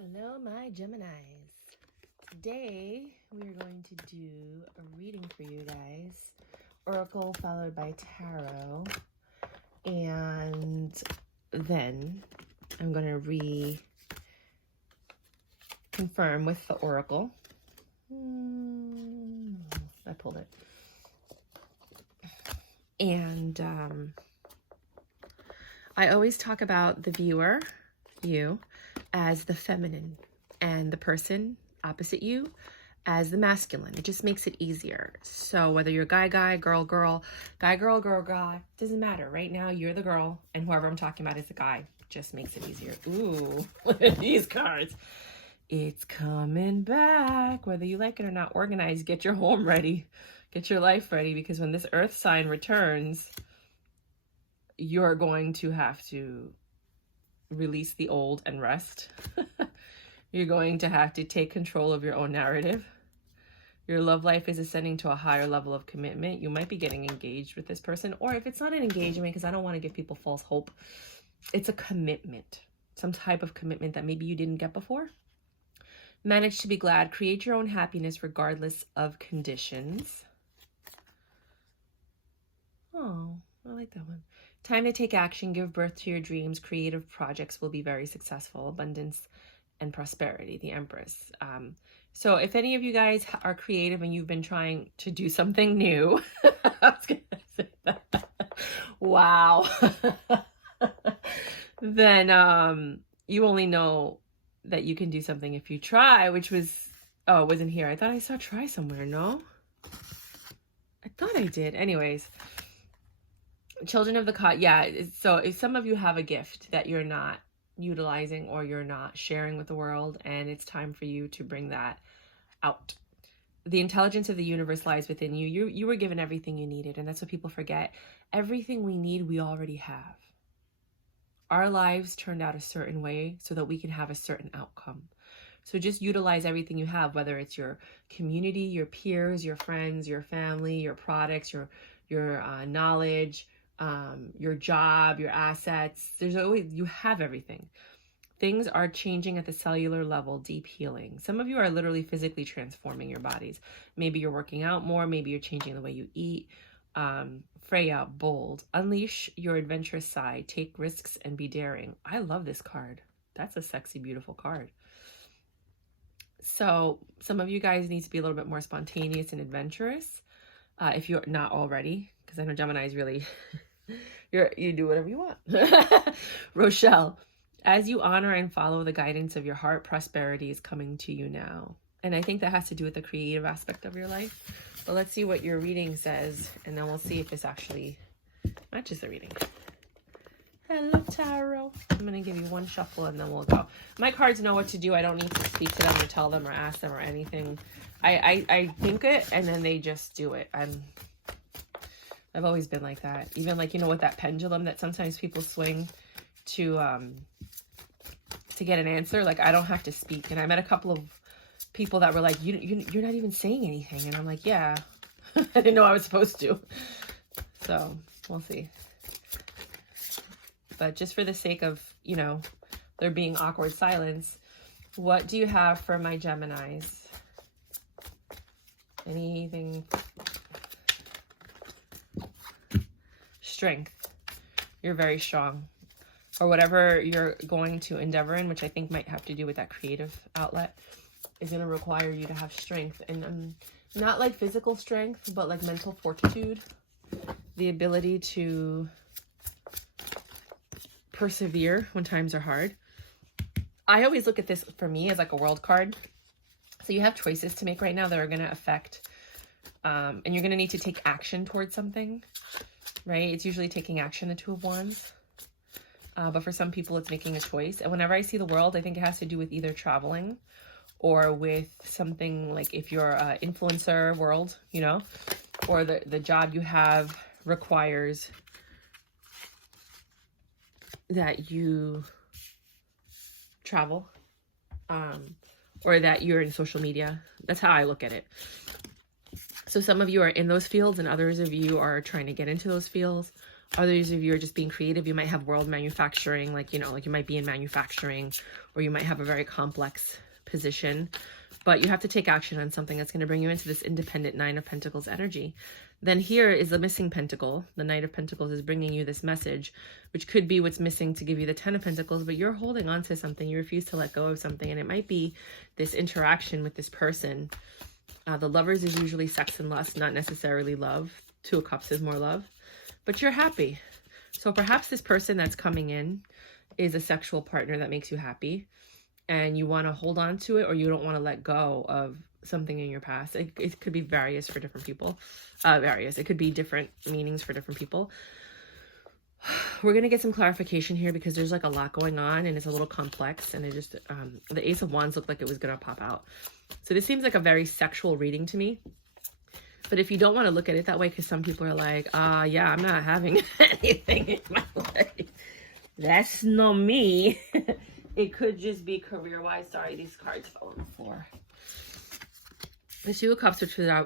Hello, my Geminis. Today, we are going to do a reading for you guys. Oracle followed by Tarot. And then I'm going to reconfirm with the Oracle. I pulled it. And I always talk about the viewer, you, as the feminine, and the person opposite you as the masculine. It just makes it easier. So whether you're guy, girl, guy, girl, doesn't matter. Right now, you're the girl, and whoever I'm talking about is the guy. Just makes it easier. Ooh, look at these cards. It's coming back. Whether you like it or not, organize. Get your home ready. Get your life ready, because when this earth sign returns, you're going to have to release the old and rest. You're going to have to take control of your own narrative. Your love life is ascending to a higher level of commitment. You might be getting engaged with this person, or if it's not an engagement, because I don't want to give people false hope, it's a commitment, some type of commitment that maybe you didn't get before. Manage to be glad. Create your own happiness regardless of conditions. Oh, I like that one. Time to take action, give birth to your dreams. Creative projects will be very successful. Abundance and prosperity, the Empress. So if any of you guys are creative and you've been trying to do something new, I was going to say that. Wow. Then you only know that you can do something if you try, which was, oh, it wasn't here. I thought I saw try somewhere. No? I thought I did. Anyways. Children of the cot, yeah. So if some of you have a gift that you're not utilizing or you're not sharing with the world, and it's time for you to bring that out. The intelligence of the universe lies within you. You were given everything you needed, and that's what people forget. Everything we need, we already have. Our lives turned out a certain way so that we can have a certain outcome. So just utilize everything you have, whether it's your community, your peers, your friends, your family, your products, your knowledge, your job, your assets. There's always, you have everything. Things are changing at the cellular level, deep healing. Some of you are literally physically transforming your bodies. Maybe you're working out more. Maybe you're changing the way you eat. Freya, bold. Unleash your adventurous side. Take risks and be daring. I love this card. That's a sexy, beautiful card. So some of you guys need to be a little bit more spontaneous and adventurous. If you're not already, because I know Gemini is really... you do whatever you want. Rochelle, as you honor and follow the guidance of your heart, prosperity is coming to you now. And I think that has to do with the creative aspect of your life. But let's see what your reading says, and then we'll see if this actually matches the reading. Hello, Tarot. I'm going to give you one shuffle, and then we'll go. My cards know what to do. I don't need to speak to them or tell them or ask them or anything. I think it, and then they just do it. I've always been like that. Even like, you know, with that pendulum that sometimes people swing to get an answer. Like, I don't have to speak. And I met a couple of people that were like, you're not even saying anything. And I'm like, yeah, I didn't know I was supposed to. So we'll see. But just for the sake of, you know, there being awkward silence, what do you have for my Geminis? Anything? Strength. You're very strong, or whatever you're going to endeavor in, which I think might have to do with that creative outlet, is going to require you to have strength, and not like physical strength, but like mental fortitude, the ability to persevere when times are hard. I always look at this for me as like a world card. So you have choices to make right now that are going to affect, and you're going to need to take action towards something. Right? It's usually taking action, the Two of Wands. But for some people, it's making a choice. And whenever I see the world, I think it has to do with either traveling or with something like if you're an influencer world, you know, or the job you have requires that you travel, or that you're in social media. That's how I look at it. So some of you are in those fields and others of you are trying to get into those fields, Others of you are just being creative. You might have world manufacturing, like, you know, like you might be in manufacturing, or you might have a very complex position, but you have to take action on something that's going to bring you into this independent Nine of Pentacles energy. Then here is the missing pentacle. The Knight of Pentacles is bringing you this message, which could be what's missing to give you the Ten of Pentacles, but you're holding on to something. You refuse to let go of something, and it might be this interaction with this person. The Lovers is usually sex and lust, not necessarily love. Two of Cups is more love, but you're happy. So perhaps this person that's coming in is a sexual partner that makes you happy, and you want to hold on to it, or you don't want to let go of something in your past. It could be various for different people. It could be different meanings for different people. We're going to get some clarification here because there's like a lot going on and it's a little complex, and it just, the Ace of Wands looked like it was going to pop out. So this seems like a very sexual reading to me. But if you don't want to look at it that way, because some people are like, yeah, I'm not having anything in my life. That's not me. It could just be career-wise. Sorry, these cards fell on the floor. The Two of Cups,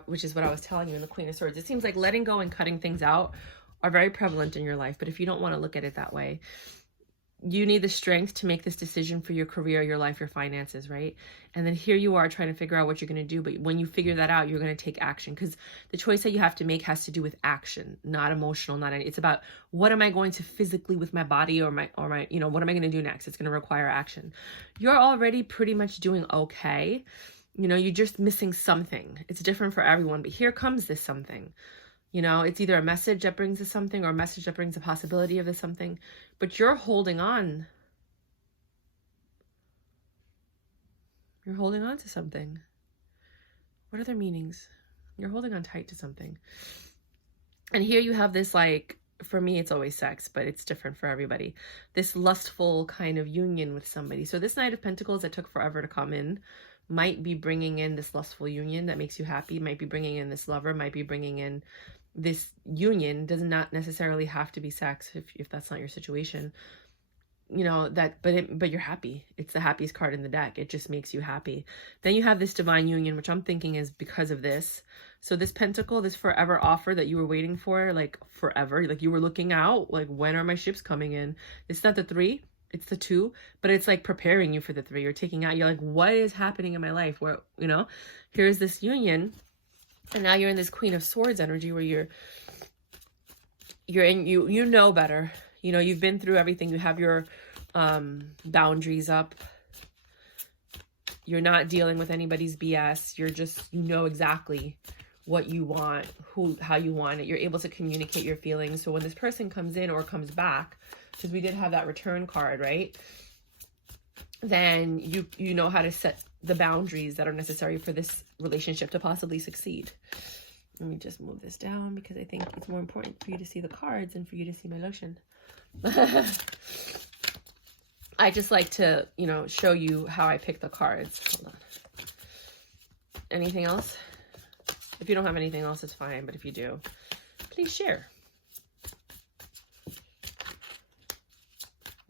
which is what I was telling you, and the Queen of Swords. It seems like letting go and cutting things out are very prevalent in your life. But if you don't want to look at it that way, you need the strength to make this decision for your career, your life, your finances, right? And then here you are trying to figure out what you're going to do. But when you figure that out, you're going to take action, because the choice that you have to make has to do with action, not emotional, not any. It's about, what am I going to physically with my body or my, you know, what am I going to do next? It's going to require action. You're already pretty much doing okay. You know, you're just missing something. It's different for everyone, but here comes this something. You know, it's either a message that brings us something or a message that brings a possibility of this something, but you're holding on. You're holding on to something. What are their meanings? You're holding on tight to something. And here you have this, like, for me, it's always sex, but it's different for everybody. This lustful kind of union with somebody. So this Knight of Pentacles that took forever to come in might be bringing in this lustful union that makes you happy, might be bringing in this lover, might be bringing in this union. Does not necessarily have to be sex if that's not your situation, you know, that, but you're happy. It's the happiest card in the deck. It just makes you happy. Then you have this divine union, which I'm thinking is because of this. So this pentacle, this forever offer that you were waiting for, like forever, like you were looking out, like, when are my ships coming in? It's not the 3, it's the 2, but it's like preparing you for the 3. You're taking out, you're like, what is happening in my life? Where, you know, here's this union, and now you're in this Queen of Swords energy where you know better. You know, you've been through everything. You have your boundaries up. You're not dealing with anybody's BS. You're just, you know exactly what you want, how you want it. You're able to communicate your feelings. So when this person comes in or comes back, because we did have that return card, right? Then you know how to set the boundaries that are necessary for this relationship to possibly succeed. Let me just move this down because I think it's more important for you to see the cards than for you to see my lotion. I just like to, you know, show you how I pick the cards. Hold on. Anything else? If you don't have anything else, it's fine. But if you do, please share.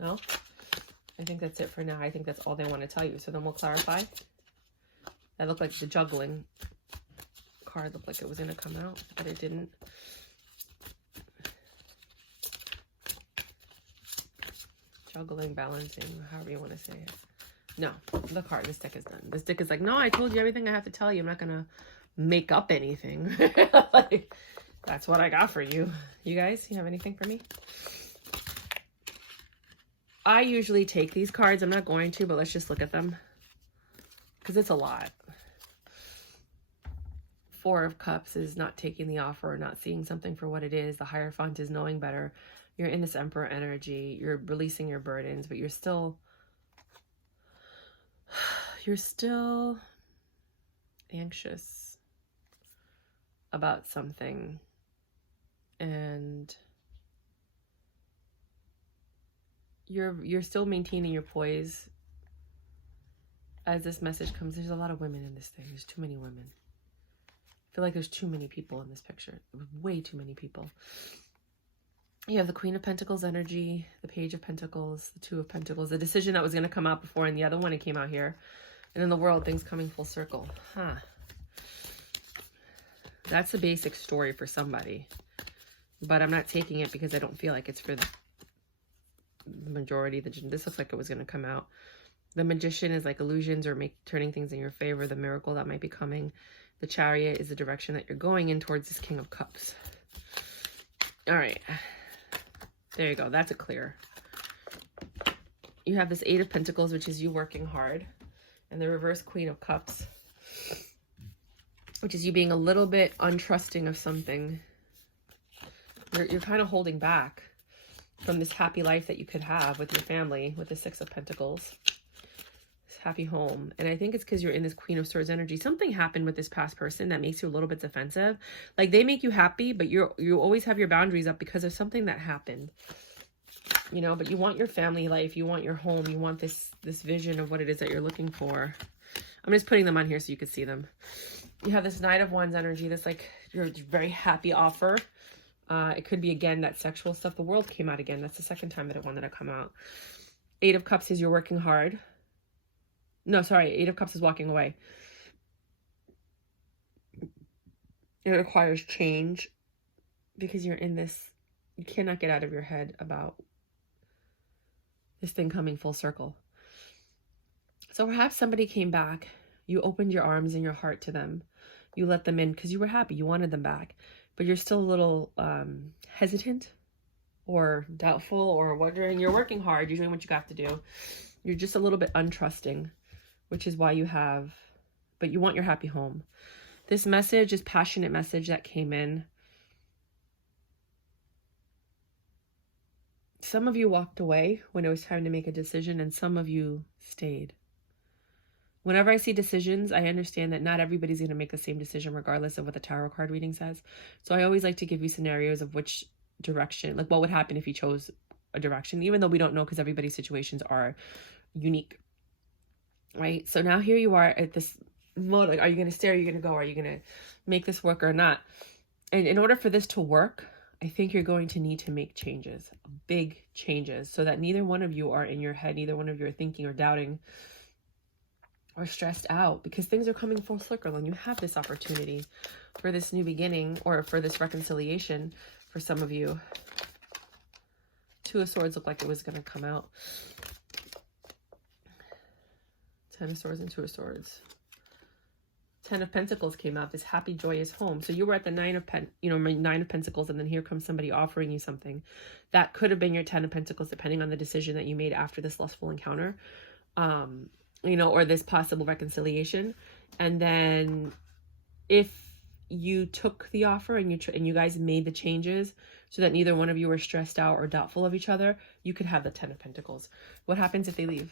No? I think that's it for now. I think that's all they want to tell you. So then we'll clarify. That looked like the juggling card looked like it was going to come out, but it didn't. Juggling, balancing, however you want to say it. No, the card, this deck is done. This deck is like, no, I told you everything I have to tell you. I'm not going to make up anything. Like, that's what I got for you. You guys, you have anything for me? I usually take these cards. I'm not going to, but let's just look at them because it's a lot. 4 of Cups is not taking the offer or not seeing something for what it is. The Hierophant is knowing better. You're in this Emperor energy. You're releasing your burdens, but you're still anxious about something. And you're still maintaining your poise as this message comes. There's a lot of women in this thing. There's too many women. I feel like there's too many people in this picture. Way too many people. You have the Queen of Pentacles energy, the Page of Pentacles, the 2 of Pentacles, the decision that was going to come out before, and the other one, it came out here. And in the world, things coming full circle. Huh. That's the basic story for somebody. but I'm not taking it because I don't feel like it's for the majority. This looks like it was going to come out. The Magician is like illusions or turning things in your favor. The Miracle that might be coming. The Chariot is the direction that you're going in towards this King of Cups. All right. There you go. That's a clear. You have this Eight of Pentacles, which is you working hard. And the reverse Queen of Cups, which is you being a little bit untrusting of something. You're kind of holding back from this happy life that you could have with your family, with the Six of Pentacles. This happy home. And I think it's because you're in this Queen of Swords energy. Something happened with this past person that makes you a little bit defensive. Like they make you happy, but you always have your boundaries up because of something that happened. You know, but you want your family life, you want your home, you want this vision of what it is that you're looking for. I'm just putting them on here so you can see them. You have this Knight of Wands energy, this like your very happy offer. It could be again that sexual stuff. The World came out again. That's the second time that it wanted to come out. Eight of Cups is you're working hard. No, sorry, Eight of Cups is walking away. It requires change because you're in this. You cannot get out of your head about this thing coming full circle. So perhaps somebody came back. You opened your arms and your heart to them. You let them in because you were happy. You wanted them back. But you're still a little hesitant or doubtful or wondering. You're working hard. You're doing what you got to do. You're just a little bit untrusting, which is why you have, but you want your happy home. This message is passionate message that came in. Some of you walked away when it was time to make a decision, and some of you stayed. Whenever I see decisions, I understand that not everybody's going to make the same decision regardless of what the tarot card reading says. So I always like to give you scenarios of which direction, like what would happen if you chose a direction, even though we don't know because everybody's situations are unique, right? So now here you are at this mode, like, are you going to stay? Are you going to go? Are you going to make this work or not? And in order for this to work, I think you're going to need to make changes, big changes, so that neither one of you are in your head, neither one of you are thinking or doubting or stressed out, because things are coming full circle and you have this opportunity for this new beginning or for this reconciliation for some of you. Two of Swords looked like it was going to come out. Ten of Swords and Two of Swords. Ten of Pentacles came out, this happy, joyous home. So you were at the Nine of Pentacles, and then here comes somebody offering you something. That could have been your Ten of Pentacles, depending on the decision that you made after this lustful encounter, or this possible reconciliation. And then if you took the offer and you guys made the changes so that neither one of you were stressed out or doubtful of each other, you could have the Ten of Pentacles. What happens if they leave?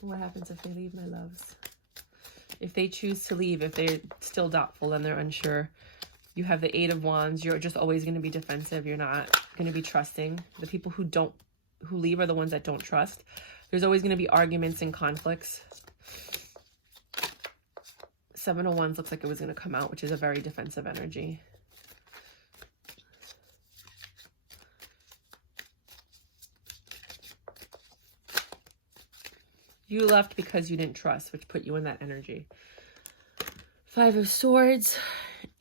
What happens if they leave, my loves? If they choose to leave, if they're still doubtful and they're unsure, you have the Eight of Wands. You're just always going to be defensive. You're not going to be trusting. The people who leave are the ones that don't trust. There's always going to be arguments and conflicts. Seven of Wands looks like it was going to come out, which is a very defensive energy. You left because you didn't trust, which put you in that energy. Five of Swords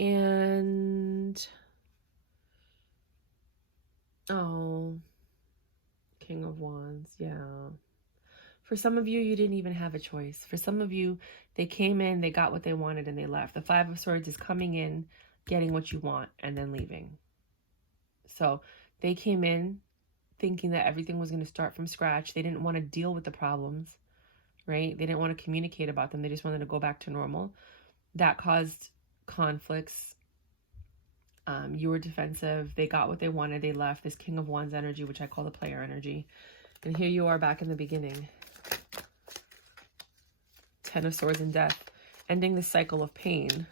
and King of Wands. Yeah. For some of you, you didn't even have a choice. For some of you, they came in, they got what they wanted, and they left. The Five of Swords is coming in, getting what you want, and then leaving. So they came in thinking that everything was going to start from scratch. They didn't want to deal with the problems. Right? They didn't want to communicate about them. They just wanted to go back to normal. That caused conflicts. You were defensive. They got what they wanted. They left. This King of Wands energy, which I call the player energy. And here you are back in the beginning. Ten of Swords and Death. Ending the cycle of pain.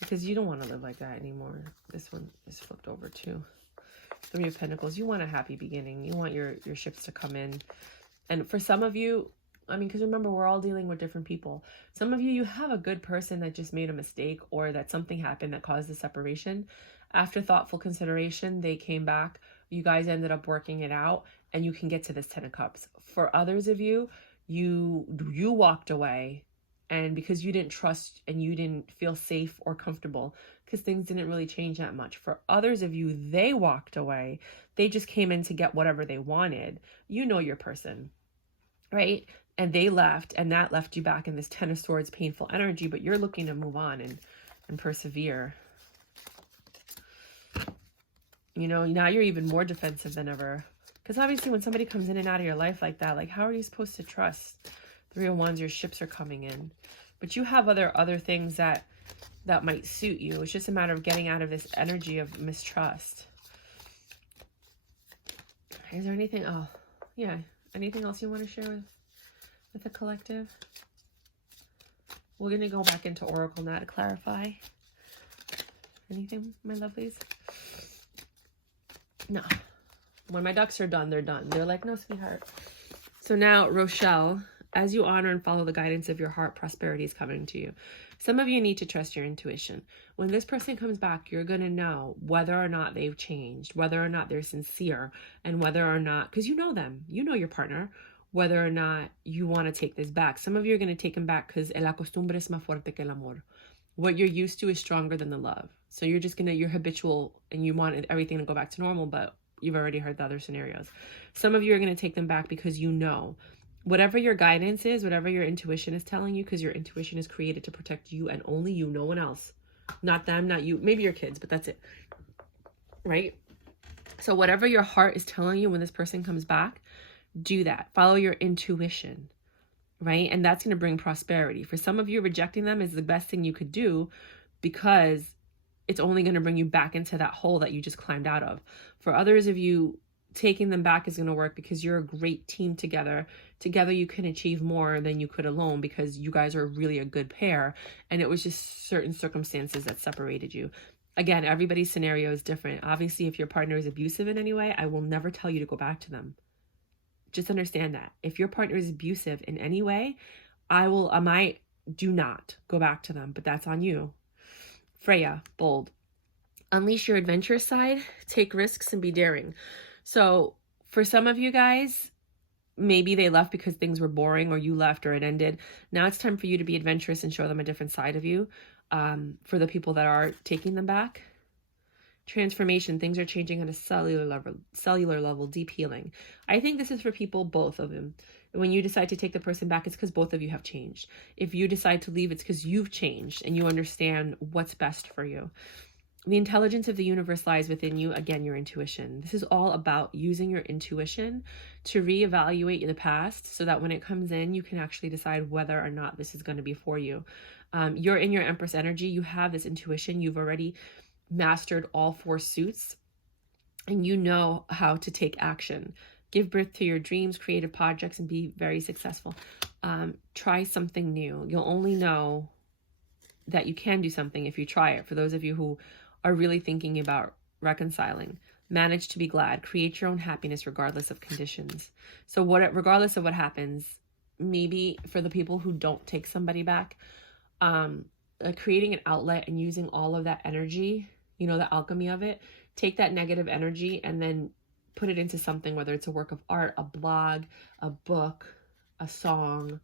Because you don't want to live like that anymore. This one is flipped over too. Three of Pentacles. You want a happy beginning. You want your ships to come in. And for some of you, because remember, we're all dealing with different people. Some of you, you have a good person that just made a mistake or that something happened that caused the separation. After thoughtful consideration, they came back. You guys ended up working it out and you can get to this Ten of Cups. For others of you, you walked away And because you didn't trust and you didn't feel safe or comfortable, because things didn't really change that much. For others of you, they walked away. They just came in to get whatever they wanted. You know your person, right? And they left, and that left you back in this Ten of Swords painful energy, but you're looking to move on and persevere. You know, now you're even more defensive than ever. Because obviously when somebody comes in and out of your life like that, like, how are you supposed to trust? Three of Wands, your ships are coming in. But you have other things that might suit you. It's just a matter of getting out of this energy of mistrust. Is there anything, oh, yeah, anything else you want to share with the collective? We're going to go back into Oracle now to clarify. Anything, my lovelies? No. When my ducks are done, they're done. They're like, no, sweetheart. So now, Rochelle, as you honor and follow the guidance of your heart, prosperity is coming to you. Some of you need to trust your intuition. When this person comes back, you're going to know whether or not they've changed, whether or not they're sincere, and whether or not, because you know them, you know your partner, whether or not you want to take this back. Some of you are going to take them back because el acostumbre es más fuerte que el amor. What you're used to is stronger than the love. So you're just going to, you're habitual and you want everything to go back to normal, but you've already heard the other scenarios. Some of you are going to take them back because you know whatever your guidance is, whatever your intuition is telling you, because your intuition is created to protect you and only you, no one else. Not them, not you, maybe your kids, but that's it. Right? So whatever your heart is telling you when this person comes back, do that. Follow your intuition. Right? And that's going to bring prosperity. For some of you, rejecting them is the best thing you could do because it's only going to bring you back into that hole that you just climbed out of. For others of you, taking them back is going to work because you're a great team together. Together you can achieve more than you could alone because you guys are really a good pair. And it was just certain circumstances that separated you. Again, everybody's scenario is different. Obviously, if your partner is abusive in any way, I will never tell you to go back to them. Just understand that. If your partner is abusive in any way, do not go back to them, but that's on you. Freya, bold. Unleash your adventurous side, take risks, and be daring. So for some of you guys, maybe they left because things were boring or you left or it ended. Now it's time for you to be adventurous and show them a different side of you. For the people that are taking them back. Transformation, things are changing on a cellular level, deep healing. I think this is for people, both of them. When you decide to take the person back, it's because both of you have changed. If you decide to leave, it's because you've changed and you understand what's best for you. The intelligence of the universe lies within you. Again, your intuition. This is all about using your intuition to reevaluate the past so that when it comes in, you can actually decide whether or not this is going to be for you. You're in your Empress energy. You have this intuition. You've already mastered all 4 suits and you know how to take action. Give birth to your dreams, creative projects, and be very successful. Try something new. You'll only know that you can do something if you try it. For those of you who are really thinking about reconciling, manage to be glad. Create your own happiness regardless of conditions. So regardless of what happens, maybe for the people who don't take somebody back, creating an outlet and using all of that energy, you know, the alchemy of it, take that negative energy and then put it into something, whether it's a work of art, a blog, a book, a song,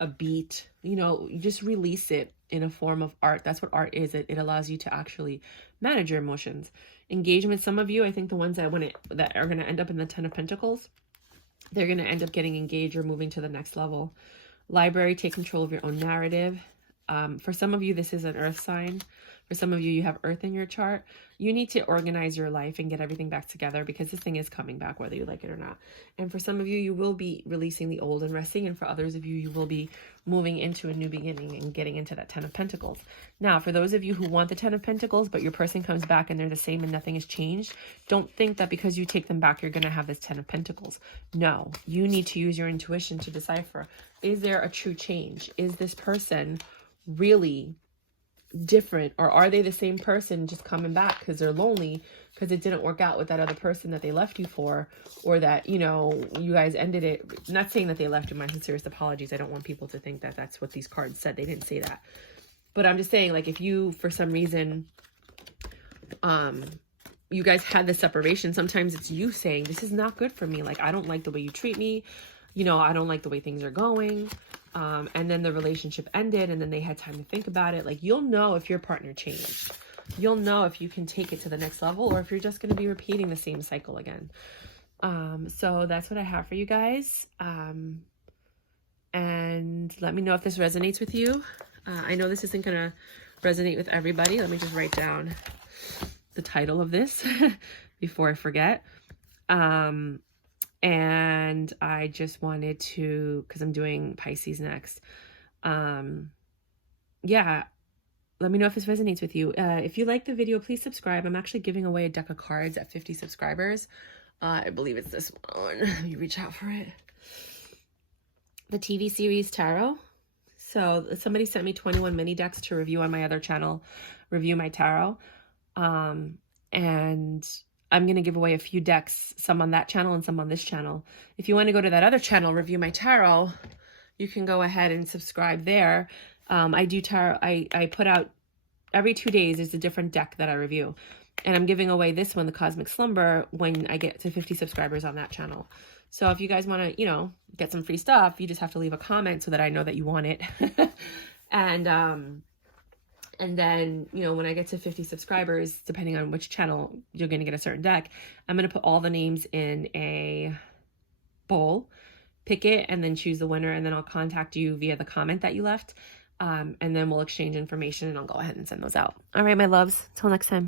a beat, you know, you just release it in a form of art. That's what art is. It allows you to actually manage your emotions. Engagement, some of you, I think the ones that that are going to end up in the 10 of Pentacles, they're going to end up getting engaged or moving to the next level. Library, take control of your own narrative. For some of you, this is an earth sign. For some of you, you have earth in your chart. You need to organize your life and get everything back together because this thing is coming back whether you like it or not. And for some of you, you will be releasing the old and resting. And for others of you, you will be moving into a new beginning and getting into that 10 of Pentacles. Now, for those of you who want the 10 of Pentacles, but your person comes back and they're the same and nothing has changed, don't think that because you take them back, you're going to have this 10 of Pentacles. No, you need to use your intuition to decipher. Is there a true change? Is this person really different, or are they the same person just coming back because they're lonely because it didn't work out with that other person that they left you for, or that, you know, you guys ended it? I'm not saying that they left you. My sincerest apologies. I don't want people to think that that's what these cards said. They didn't say that, but I'm just saying, like, if you for some reason you guys had this separation, sometimes it's you saying, this is not good for me, like, I don't like the way you treat me, you know, I don't like the way things are going. And then the relationship ended and then they had time to think about it. Like, you'll know if your partner changed. You'll know if you can take it to the next level or if you're just going to be repeating the same cycle again. So that's what I have for you guys. And let me know if this resonates with you. I know this isn't going to resonate with everybody. Let me just write down the title of this before I forget. And I just wanted to, because I'm doing Pisces next. Yeah, let me know if this resonates with you. If you like the video, please subscribe. I'm actually giving away a deck of cards at 50 subscribers. I believe it's this one. Let me reach out for it. The TV series Tarot. So somebody sent me 21 mini decks to review on my other channel, Review My Tarot. And I'm going to give away a few decks, some on that channel and some on this channel. If you want to go to that other channel, Review My Tarot, you can go ahead and subscribe there. I do tarot. I put out every 2 days, there's a different deck that I review. And I'm giving away this one, the Cosmic Slumber, when I get to 50 subscribers on that channel. So if you guys want to, you know, get some free stuff, you just have to leave a comment so that I know that you want it. And then, you know, when I get to 50 subscribers, depending on which channel, you're going to get a certain deck. I'm going to put all the names in a bowl, pick it, and then choose the winner. And then I'll contact you via the comment that you left. And then we'll exchange information and I'll go ahead and send those out. All right, my loves. Till next time.